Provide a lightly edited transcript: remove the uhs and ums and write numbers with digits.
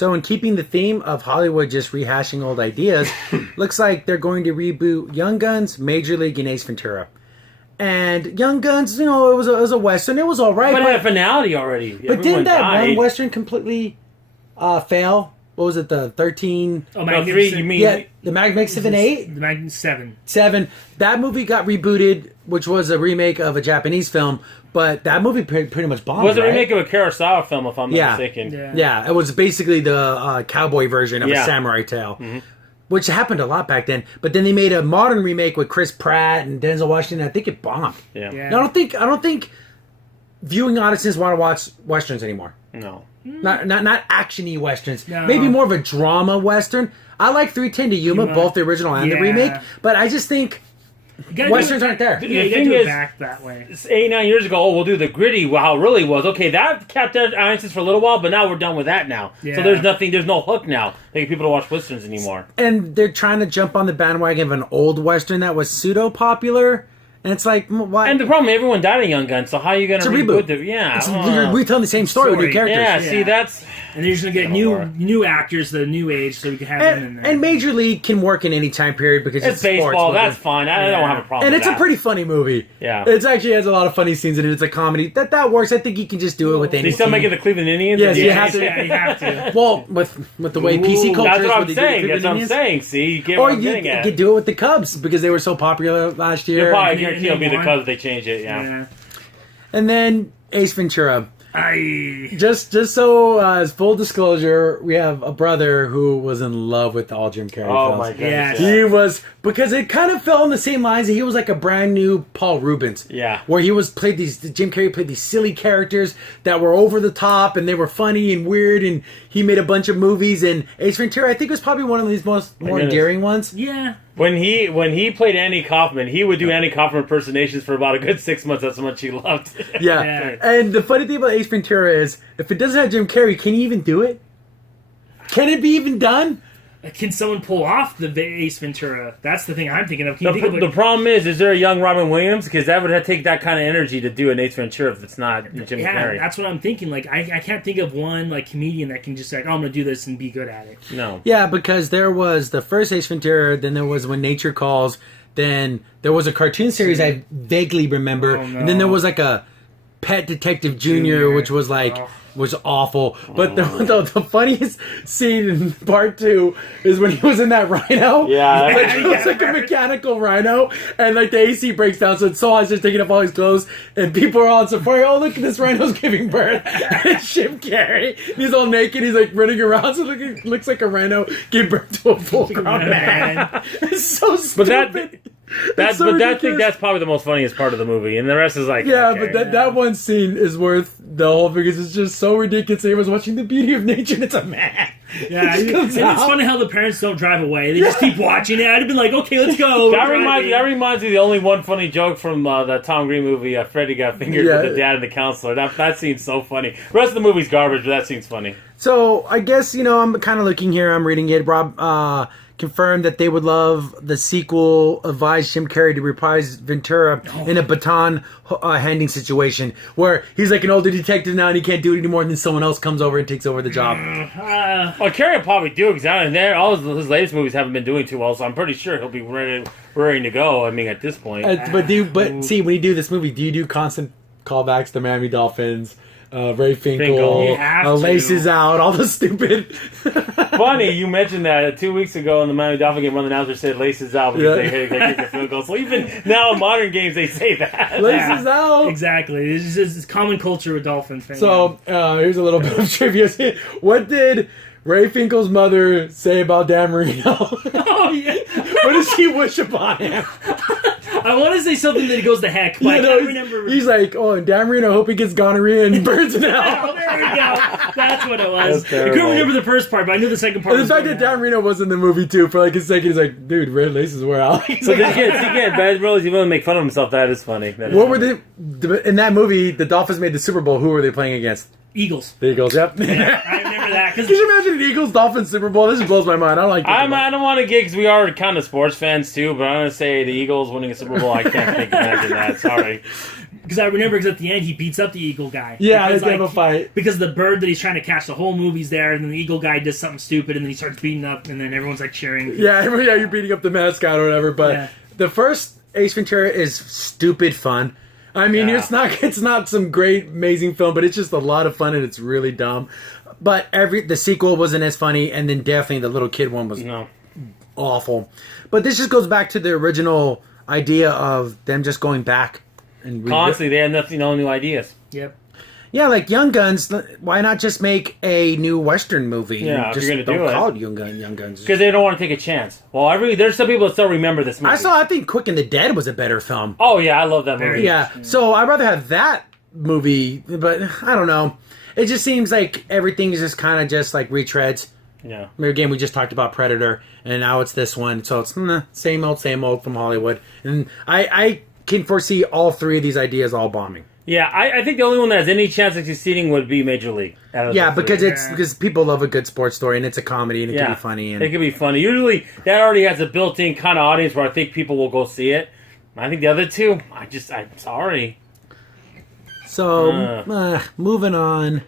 So in keeping the theme of Hollywood just rehashing old ideas, looks like they're going to reboot Young Guns, Major League, and Ace Ventura. And Young Guns, you know, it was a Western. It was all right. But it had a finality already. But didn't that one Western completely fail? What was it, the 13? Oh, Magnificent. You mean... Yeah, the Magnificent 8? The Magnificent 7. 7. That movie got rebooted, which was a remake of a Japanese film, but that movie pretty much bombed, It was a remake of a Kurosawa film, if I'm not mistaken. Yeah, it was basically the cowboy version of a samurai tale. Mm-hmm. Which happened a lot back then, but then they made a modern remake with Chris Pratt and Denzel Washington. I think it bombed. Yeah. I don't think viewing audiences want to watch westerns anymore. No, not actiony westerns. No. Maybe more of a drama western. I like 310 to Yuma, both the original and the remake, but I just think westerns aren't there. Yeah, you gotta do it back that way. 8-9 years ago, we'll do the gritty, how it really was. Okay, that kept audiences for a little while, but now we're done with that now. Yeah. So there's no hook now. They get people to watch westerns anymore. And they're trying to jump on the bandwagon of an old western that was pseudo-popular. And it's like, why? And the problem, everyone died in Young Guns, so how are you going to reboot it? Yeah. We're telling the same story with new characters. Yeah, see, that's... And they're just going to get new actors, the new age, so we can have them in there. And Major League can work in any time period because it's baseball. Sports, that's fine. I don't have a problem with that. And it's a pretty funny movie. Yeah. It actually has a lot of funny scenes in it. It's a comedy. That works. I think you can just do it with anything. They still make it the Cleveland Indians? Yes, you have to. Well, with the way PC culture that's is. What I'm saying. That's what I'm saying. See, you get what I'm getting at. Or you could do it with the Cubs because they were so popular last year. You'll probably guarantee it'll be the Cubs. They change it, And then Ace Ventura. Just so as full disclosure, we have a brother who was in love with all Jim Carrey films. Oh my goodness! He was, because it kind of fell on the same lines. He was like a brand new Paul Rubens. Yeah, where Jim Carrey played these silly characters that were over the top and they were funny and weird, and he made a bunch of movies. And Ace Ventura, I think, was probably one of these more endearing ones. Yeah. When he played Andy Kaufman, he would do Andy Kaufman impersonations for about a good 6 months. That's how much he loved. Yeah. And the funny thing about Ace Ventura is, if it doesn't have Jim Carrey, can he even do it? Can it be even done? Can someone pull off the Ace Ventura? That's the thing I'm thinking of. The problem is there a young Robin Williams? Because that would take that kind of energy to do an Ace Ventura if it's not Jim Carrey. That's what I'm thinking. Like I can't think of one like comedian that can just like, oh, I'm going to do this and be good at it. No. Yeah, because there was the first Ace Ventura, then there was When Nature Calls, then there was a cartoon series I vaguely remember, and then there was like a Pet Detective Junior, which was like... was awful. But the funniest scene in part 2 is when he was in that rhino. Yeah. It was like a mechanical rhino, and like the AC breaks down, so it's so hot, just taking off all his clothes, and people are on safari. Oh, look, this rhino's giving birth. And it's Jim Carrey. He's all naked. He's like running around, so it looks like a rhino gave birth to a full-grown man. It's so stupid. I think that's probably the most funniest part of the movie, and the rest is like but that one scene is worth the whole because it's just so ridiculous. He was watching the beauty of nature, and it's a man. Yeah, and it's funny how the parents don't drive away; they just keep watching it. I'd have been like, "Okay, let's go." That reminds me of the only one funny joke from that Tom Green movie. Freddy got fingered with the dad and the counselor. That scene's so funny. The rest of the movie's garbage, but that scene's funny. So I guess I'm kind of looking here. I'm reading it. Rob confirmed that they would love the sequel, advised Jim Carrey to reprise Ventura in a baton handing situation where he's like an older detective now and he can't do it anymore, and then someone else comes over and takes over the job. Well, Carrey will probably do exactly that. All his latest movies haven't been doing too well, so I'm pretty sure he'll be ready to go. I mean, at this point. But see, when you do this movie, do you do constant callbacks to Miami Dolphins? Ray Finkel, Laces Out, all the stupid. Funny, you mentioned that 2 weeks ago in the Miami Dolphin game, one of the announcers said Laces Out because they kick the field goal. So even now in modern games, they say that. Laces Out. Exactly. It's common culture with Dolphin fans. So here's a little bit of trivia. What did Ray Finkel's mother say about Dan Marino? Oh, yeah. What does she wish upon him? I want to say something that goes to heck, but I can't remember. He's like, oh, Dan Marino, hope he gets gonorrhea and burns in hell. Oh, there we go. That's what it was. I couldn't remember the first part, but I knew the second part. And the fact that Dan Marino was in the movie, too, for like a second, he's like, dude, red laces wear out. So this kid, Bad Brothers, he willing to make fun of himself. That is funny. Were they, in that movie, the Dolphins made the Super Bowl, who were they playing against? Eagles. The Eagles, yep. Yeah, I remember that. Could you imagine an Eagles-Dolphins Super Bowl? This just blows my mind. I don't want to get, because we are kind of sports fans too, but I'm going to say the Eagles winning a Super Bowl, I can't imagine that. Sorry. Because I remember, because at the end he beats up the eagle guy. Yeah, because, they have a fight. Because the bird that he's trying to catch the whole movie's there, and then the eagle guy does something stupid, and then he starts beating up, and then everyone's like cheering. Yeah, you're beating up the mascot or whatever. But the first Ace Ventura is stupid fun. I mean, it's not some great, amazing film, but it's just a lot of fun and it's really dumb. But the sequel wasn't as funny, and then definitely the little kid one was awful. But this just goes back to the original idea of them just going back and constantly. They had nothing, no new ideas. Yep. Yeah, like Young Guns. Why not just make a new Western movie? Yeah, just if you're gonna don't do call it. Young Guns. Because they don't want to take a chance. Well, there's some people that still remember this movie. I think Quick and the Dead was a better film. Oh yeah, I love that movie. Yeah, so I'd rather have that movie, but I don't know. It just seems like everything is just kind of just like retreads. Yeah. Again, we just talked about Predator, and now it's this one, so it's same old from Hollywood. And I can foresee all three of these ideas all bombing. Yeah, I think the only one that has any chance of succeeding would be Major League. Yeah, because people love a good sports story, and it's a comedy, and it can be funny. And it can be funny. Usually, that already has a built-in kind of audience where I think people will go see it. I think the other two, I'm sorry. So, moving on.